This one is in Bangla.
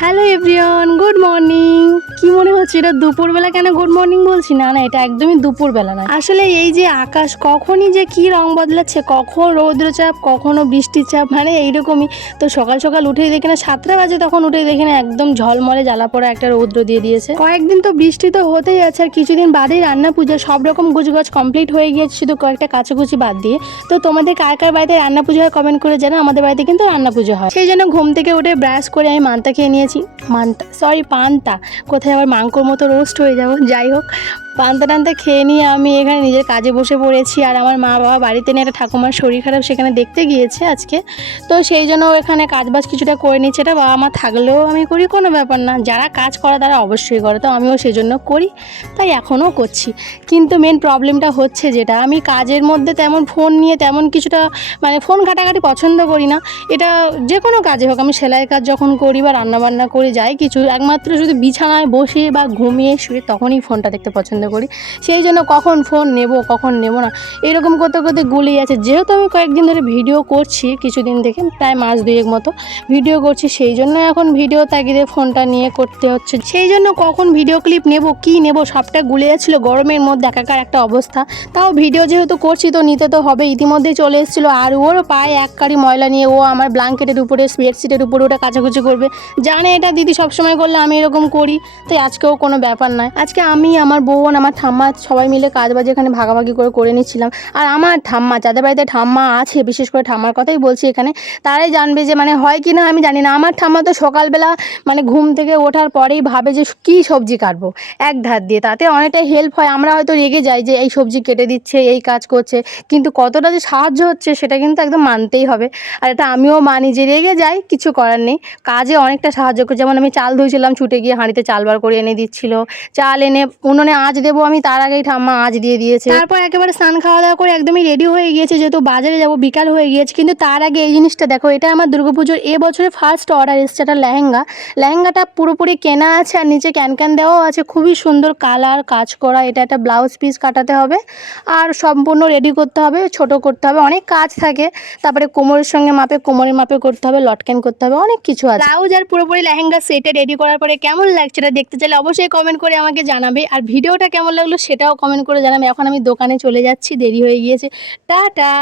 Hello everyone, good morning. কি মনে হচ্ছে এটা দুপুরবেলা? কেন গুড মর্নিং বলছি? না না, এটা একদমই দুপুরবেলা না। আসলে এই যে আকাশ কখনই যে কি রং বদলাচ্ছে, কখন রৌদ্রচাপ কখনো বৃষ্টির চাপ, মানে এইরকমই। তো সকাল সকাল উঠেই দেখি না 7টা বাজে, তখন উঠেই দেখি না একদম ঝলমলে জ্বালা পড়া একটা রৌদ্র দিয়ে দিয়েছে। কয়েকদিন তো বৃষ্টি তো হতেই আছে, আর কিছুদিন বাদেই রান্না পুজো, সব রকম গুজগাছ কমপ্লিট হয়ে গিয়েছে, শুধু কয়েকটা কাচাকুচি বাদ দিয়ে। তো তোমাদের কার কার বাড়িতে রান্না পুজো হয় কমেন্ট করে জানো। আমাদের বাড়িতে কিন্তু রান্না পুজো হয়। সেই জন্য ঘুম থেকে উঠে ব্রাশ করে আমি মানটা খেয়ে নিয়েছি। পান্তা, কোথায় আবার মাংকর মতো রোস্ট হয়ে যাবো। যাই হোক, পান্তা টান্তা খেয়ে নিয়ে আমি এখানে নিজের কাজে বসে পড়েছি। আর আমার মা বাবা বাড়িতে নিয়ে একটা ঠাকুমার শরীর খারাপ, সেখানে দেখতে গিয়েছে আজকে। তো সেই জন্য এখানে কাজবাজ কিছুটা করে নিচ্ছে। এটা বাবা মা থাকলেও আমি করি, কোনো ব্যাপার না। যারা কাজ করে তারা অবশ্যই করে, তো আমিও সেই জন্য করি, তাই এখনও করছি। কিন্তু মেন প্রবলেমটা হচ্ছে যেটা, আমি কাজের মধ্যে তেমন ফোন নিয়ে তেমন কিছুটা মানে ফোন ঘাটাঘাটি পছন্দ করি না। এটা যে কোনো কাজে হোক, আমি সেলাই কাজ যখন করি বা রান্নাবান্না করে যাই কিছু, একমাত্র শুধু বিছানায় বসে বা ঘুমিয়ে শুয়ে তখনই ফোনটা দেখতে পছন্দ করি। সেই জন্য কখন ফোন নেব কখন নেব না এরকম করতে করতে গুলিয়ে আছে। যেহেতু আমি কয়েকদিন ধরে ভিডিও করছি, কিছুদিন থেকে প্রায় মাস দুয়েক মতো ভিডিও করছি, সেই জন্য এখন ভিডিও তাগিদে ফোনটা নিয়ে করতে হচ্ছে। সেই জন্য কখন ভিডিও ক্লিপ নেব কি নেব সবটা গুলে যাচ্ছিলো, গরমের মধ্যে একাকার একটা অবস্থা। তাও ভিডিও যেহেতু করছি তো নিতে তো হবে। ইতিমধ্যেই চলে এসেছিলো, আর ওরও পায়ে এক কারি ময়লা নিয়ে ও আমার ব্ল্যাঙ্কেটের উপরে বেডশিটের উপরে ওটা কাচাকুচি করবে। জানে এটা দিদি সবসময় করলে আমি এরকম করি, তাই আজকেও কোনো ব্যাপার নয়। আজকে আমি, আমার বোন, আমার ঠাম্মা সবাই মিলে কাজবাজ এখানে ভাগাভাগি করে নিচ্ছিলাম। আর আমার ঠাম্মা, যাদের বাড়িতে ঠাম্মা আছে, বিশেষ করে ঠাম্মার কথাই বলছি এখানে, তারাই জানবে যে মানে হয় কি না আমি জানি না। আমার ঠাম্মা তো সকালবেলা মানে ঘুম থেকে ওঠার পরেই ভাবে যে কী সবজি কাটবো এক ধার দিয়ে, তাতে অনেকটাই হেল্প হয়। আমরা হয়তো রেগে যাই যে এই সবজি কেটে দিচ্ছে, এই কাজ করছে, কিন্তু কতটা যে সাহায্য হচ্ছে সেটা কিন্তু একদম মানতেই হবে। আর এটা আমিও মানি যে রেগে যাই, কিছু করার নেই, কাজে অনেকটা সাহায্য করে। যেমন আমি চাল ধুইছিলাম, ছুটে গিয়ে হাঁড়িতে চাল বার করে এনে দিচ্ছিল, চাল এনে উনুনে আঁচ দেবো আমি, তার আগেই ঠাম্মা আঁচ দিয়ে দিয়েছে। তারপর একেবারে স্নান খাওয়া দাওয়া করে একদমই রেডি হয়ে গিয়েছে, যেহেতু বাজারে যাবো, বিকাল হয়ে গিয়েছে। কিন্তু তার আগে এই জিনিসটা দেখো, এটা আমার দুর্গাপুজোর এবছরে ফার্স্ট অর্ডার এসছে, একটা লেহেঙ্গাটা পুরোপুরি কেনা আছে, আর নিচে ক্যান দেওয়াও আছে, খুবই সুন্দর কালার কাজ করা। এটা একটা ব্লাউজ পিস কাটাতে হবে, আর সম্পূর্ণ রেডি করতে হবে, ছোট করতে হবে, অনেক কাজ থাকে। তারপরে কোমরের সঙ্গে মাপে, কোমরের মাপে করতে হবে, লটকেন করতে হবে, অনেক কিছু আছে। ব্লাউজ আর পুরোপুরি লেহেঙ্গা সেটে রেডি করার পরে কেমন লাগছে এটা দেখতে চাইলে অবশ্যই কমেন্ট করে আমাকে জানাবে, আর ভিডিওটা কেমন লাগলো সেটাও কমেন্ট করে জানাবে। এখন আমি দোকানে চলে যাচ্ছি, দেরি হয়ে গিয়েছে। টাটা।